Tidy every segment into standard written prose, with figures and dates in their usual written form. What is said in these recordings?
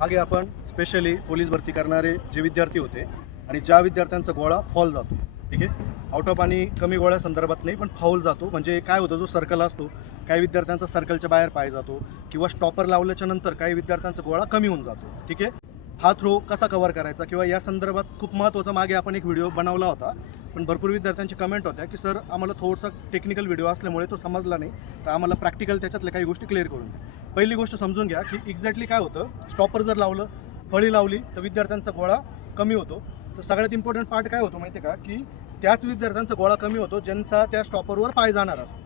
मागे आपण specially police भरती करणारे जे विद्यार्थी होते आणि ज्या विद्यार्थ्यांचा गोळा फॉल जातो, ठीक आहे, आउट ऑफ आणि कमी गोळ्या संदर्भात नाही, पण फाऊल जातो म्हणजे काय होतं, जो सर्कल असतो काही विद्यार्थ्यांचा सर्कलच्या बाहेर पाय जातो किंवा स्टॉपर लावल्याच्या नंतर काही विद्यार्थ्यांचा गोळा कमी होऊन जातो, ठीक आहे. हा थ्रो कसा कव्हर करायचा किंवा या संदर्भात खूप महत्त्वाचा मागे आपण एक व्हिडिओ बनवला होता, पण भरपूर विद्यार्थ्यांची कमेंट होत्या की सर आम्हाला थोडंसं टेक्निकल व्हिडिओ असल्यामुळे तो समजला नाही, तर आम्हाला प्रॅक्टिकल त्याच्यातल्या काही गोष्टी क्लिअर करून द्या. पहिली गोष्ट समजून घ्या की एक्झॅक्टली काय होतं. स्टॉपर जर लावलं, फळी लावली तर विद्यार्थ्यांचा गोळा कमी होतो. तर सगळ्यात इम्पॉर्टंट पार्ट काय होतो माहिती आहे का, की त्याच विद्यार्थ्यांचा गोळा कमी होतो ज्यांचा त्या स्टॉपरवर पाय जाणार असतो.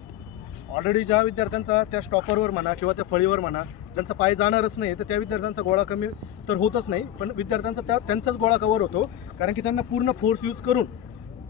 ऑलरेडी ज्या विद्यार्थ्यांचा त्या स्टॉपरवर म्हणा किंवा त्या फळीवर म्हणा ज्यांचा पाय जाणारच नाही, तर त्या विद्यार्थ्यांचा गोळा कमी तर होतच नाही, पण विद्यार्थ्यांचा त्यांचाच गोळा कव्हर होतो, कारण की त्यांना पूर्ण फोर्स यूज करून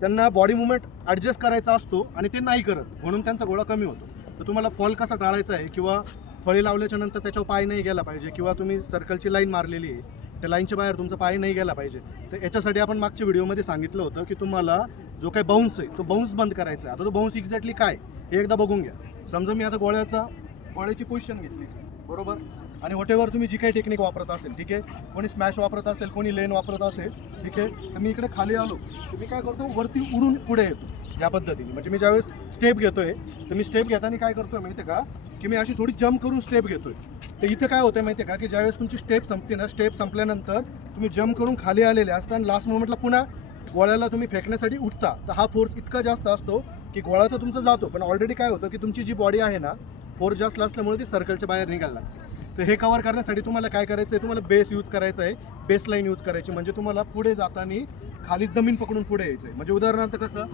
त्यांना बॉडी मुवमेंट ॲडजस्ट करायचा असतो आणि ते नाही करत, म्हणून त्यांचा गोळा कमी होतो. तर तुम्हाला फॉल कसा टाळायचा आहे किंवा फळी लावल्याच्या नंतर त्याच्यावर पाय नाही गेला पाहिजे किंवा तुम्ही सर्कलची लाईन मारलेली आहे, त्या लाईनच्या बाहेर तुमचा पाय नाही गेला पाहिजे, तर याच्यासाठी आपण मागच्या व्हिडिओमध्ये सांगितलं होतं की तुम्हाला जो काही बाउन्स आहे तो बाउन्स बंद करायचा आहे. आता तो बाउन्स एक्झॅक्टली काय हे एकदा बघून घ्या. समजा मी आता गोळ्याची पोझिशन घेतली, बरोबर, आणि व्हॉटेवर तुम्ही जी काही टेक्निक वापरत असेल, ठीक आहे, कोणी स्मॅश वापरत असेल, कोणी लेन वापरत असेल, ठीक आहे, तर मी इकडे खाली आलो तर मी काय करतो, वरती उडून पुढे येतो या पद्धतीने. म्हणजे मी ज्यावेळेस स्टेप घेतोय तर मी स्टेप घेताना काय करतोय माहिती आहे का, की मी अशी थोडी जम्प करून स्टेप घेतोय. तर इथे काय होतं माहिती आहे का, की ज्यावेळेस तुमची स्टेप संपते ना, स्टेप संपल्यानंतर तुम्ही जम्प करून खाली आलेले असताना लास्ट मोमेंटला पुन्हा गोळ्याला तुम्ही फेकण्यासाठी उठता, तर हा फोर्स इतका जास्त असतो की गोळा तर तुमचा जातो, पण ऑलरेडी काय होतं की तुमची जी बॉडी आहे ना, फोर्स जास्त असल्यामुळे ती सर्कलच्या बाहेर निघायला लागते. तर हे कव्हर करण्यासाठी तुम्हाला काय करायचं आहे, तुम्हाला बेस यूज करायचा आहे, बेस लाईन यूज करायची, म्हणजे तुम्हाला पुढे जाताना खाली जमीन पकडून पुढे यायचं आहे. म्हणजे उदाहरणार्थ कसं,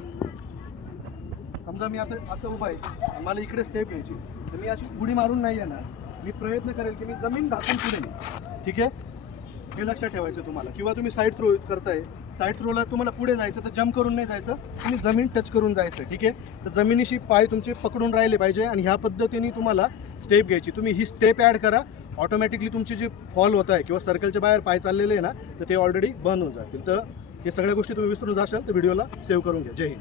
समजा मी आता असं उभा आहे, मला इकडे स्टेप घ्यायची, तर मी अशी उडी मारून नाही येणार, मी प्रयत्न करेल की मी जमीन घासून पुढे येईल, ठीक आहे, हे लक्षात ठेवायचं तुम्हाला. किंवा तुम्ही साईड थ्रो यूज करताय, साईड थ्रोला तुम्हाला पुढे जायचं तर जम्प करून नाही जायचं, तुम्ही जमीन टच करून जायचं, ठीक आहे. तर जमिनीशी पाय तुमचे पकडून राहिले पाहिजे आणि ह्या पद्धतीने तुम्हाला स्टेप घ्यायची. तुम्ही ही स्टेप ॲड करा, ऑटोमॅटिकली तुमची जी फॉल होत आहे किंवा सर्कलच्या बाहेर पाय चाललेले आहे ना, तर ते ऑलरेडी बंद होऊन जातील. तर हे सगळ्या गोष्टी तुम्ही विसरून जाशाल तर व्हिडिओला सेव्ह करून घ्या. जय हिंद.